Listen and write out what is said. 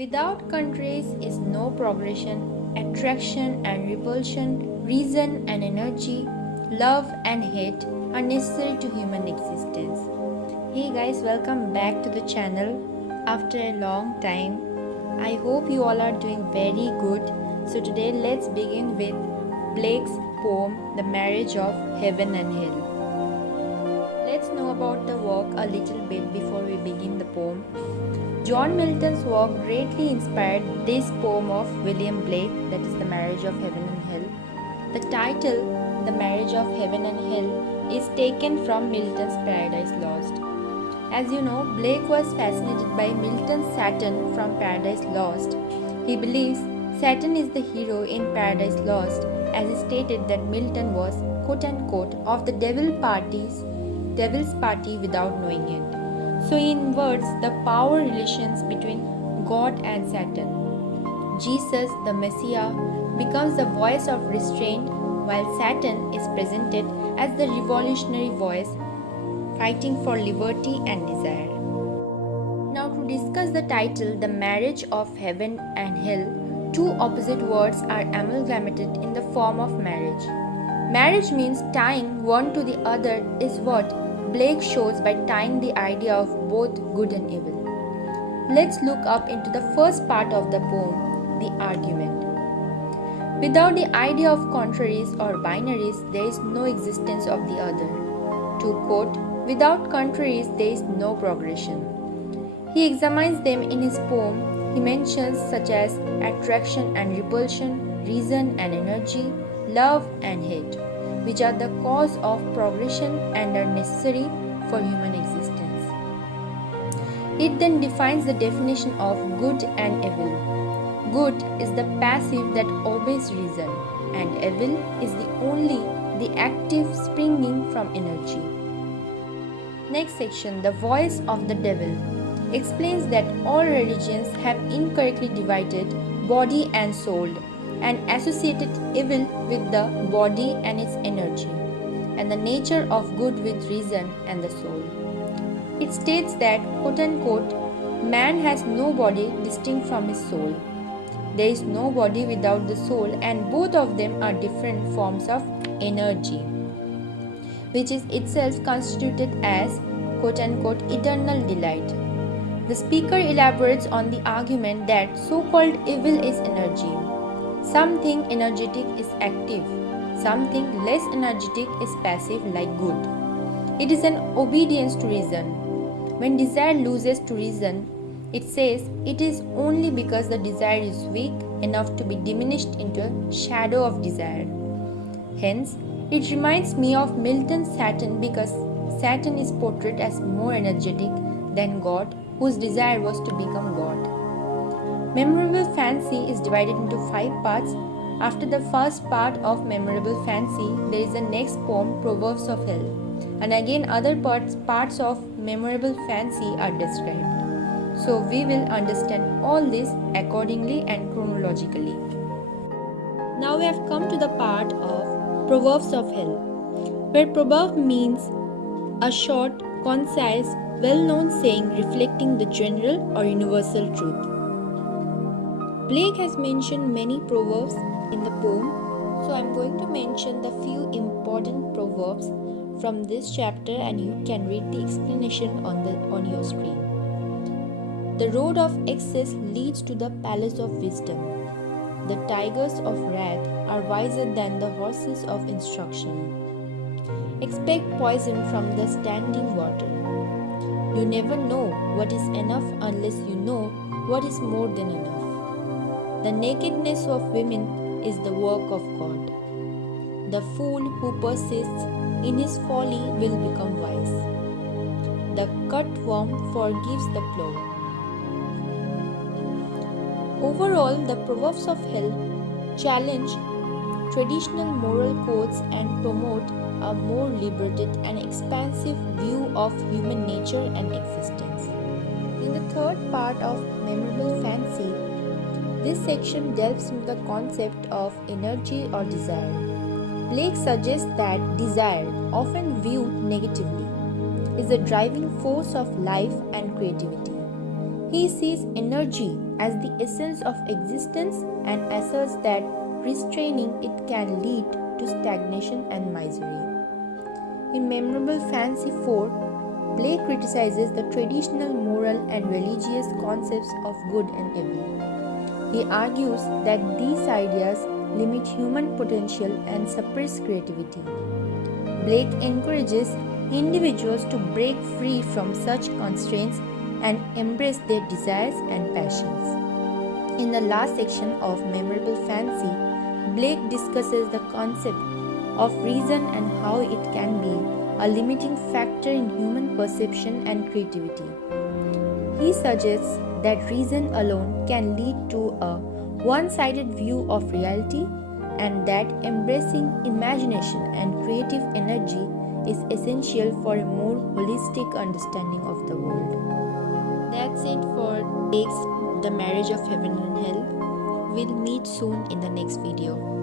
Without contraries is no progression, attraction and repulsion, reason and energy, love and hate are necessary to human existence. Hey guys, welcome back to the channel after a long time. I hope you all are doing very good. So today let's begin with Blake's poem The Marriage of Heaven and Hell. Let's know about the work a little bit before we begin the poem. John Milton's work greatly inspired this poem of William Blake, that is The Marriage of Heaven and Hell. The title, The Marriage of Heaven and Hell, is taken from Milton's Paradise Lost. As you know, Blake was fascinated by Milton's Satan from Paradise Lost. He believes Satan is the hero in Paradise Lost, as he stated that Milton was quote-unquote of the devil's party without knowing it. So he inverts the power relations between God and Satan. Jesus, the Messiah, becomes the voice of restraint, while Satan is presented as the revolutionary voice fighting for liberty and desire. Now, to discuss the title, The Marriage of Heaven and Hell, two opposite words are amalgamated in the form of marriage. Marriage means tying one to the other, is what Blake shows by tying the idea of both good and evil. Let's look up into the first part of the poem, the argument. Without the idea of contraries or binaries, there is no existence of the other. To quote, without contraries, there is no progression. He examines them in his poem. He mentions such as attraction and repulsion, reason and energy, love and hate, which are the cause of progression and are necessary for human existence. It then defines the definition of good and evil. Good is the passive that obeys reason, and evil is the active springing from energy. Next section, the voice of the devil, explains that all religions have incorrectly divided body and soul and associated evil with the body and its energy, and the nature of good with reason and the soul. It states that, quote-unquote, man has no body distinct from his soul. There is no body without the soul, and both of them are different forms of energy, which is itself constituted as, quote-unquote, eternal delight. The speaker elaborates on the argument that so-called evil is energy. Something energetic is active, something less energetic is passive like good. It is an obedience to reason. When desire loses to reason, it says it is only because the desire is weak enough to be diminished into a shadow of desire. Hence, it reminds me of Milton's Satan because Satan is portrayed as more energetic than God, whose desire was to become God. Memorable Fancy is divided into 5 parts. After the first part of Memorable Fancy, there is the next poem, Proverbs of Hell, and again other parts of Memorable Fancy are described. So we will understand all this accordingly and chronologically. Now we have come to the part of Proverbs of Hell, where proverb means a short, concise, well-known saying reflecting the general or universal truth. Blake has mentioned many proverbs in the poem, so I am going to mention the few important proverbs from this chapter, and you can read the explanation on your screen. The road of excess leads to the palace of wisdom. The tigers of wrath are wiser than the horses of instruction. Expect poison from the standing water. You never know what is enough unless you know what is more than enough. The nakedness of women is the work of God. The fool who persists in his folly will become wise. The cutworm forgives the plow. Overall, the Proverbs of Hell challenge traditional moral codes and promote a more liberated and expansive view of human nature and existence. In the third part of Memorable Fancy, this section delves into the concept of energy or desire. Blake suggests that desire, often viewed negatively, is the driving force of life and creativity. He sees energy as the essence of existence and asserts that restraining it can lead to stagnation and misery. In Memorable Fancy 4, Blake criticizes the traditional moral and religious concepts of good and evil. He argues that these ideas limit human potential and suppress creativity. Blake encourages individuals to break free from such constraints and embrace their desires and passions. In the last section of Memorable Fancy, Blake discusses the concept of reason and how it can be a limiting factor in human perception and creativity. He suggests that reason alone can lead to a one-sided view of reality and that embracing imagination and creative energy is essential for a more holistic understanding of the world. That's it for Blake's The Marriage of Heaven and Hell. We'll meet soon in the next video.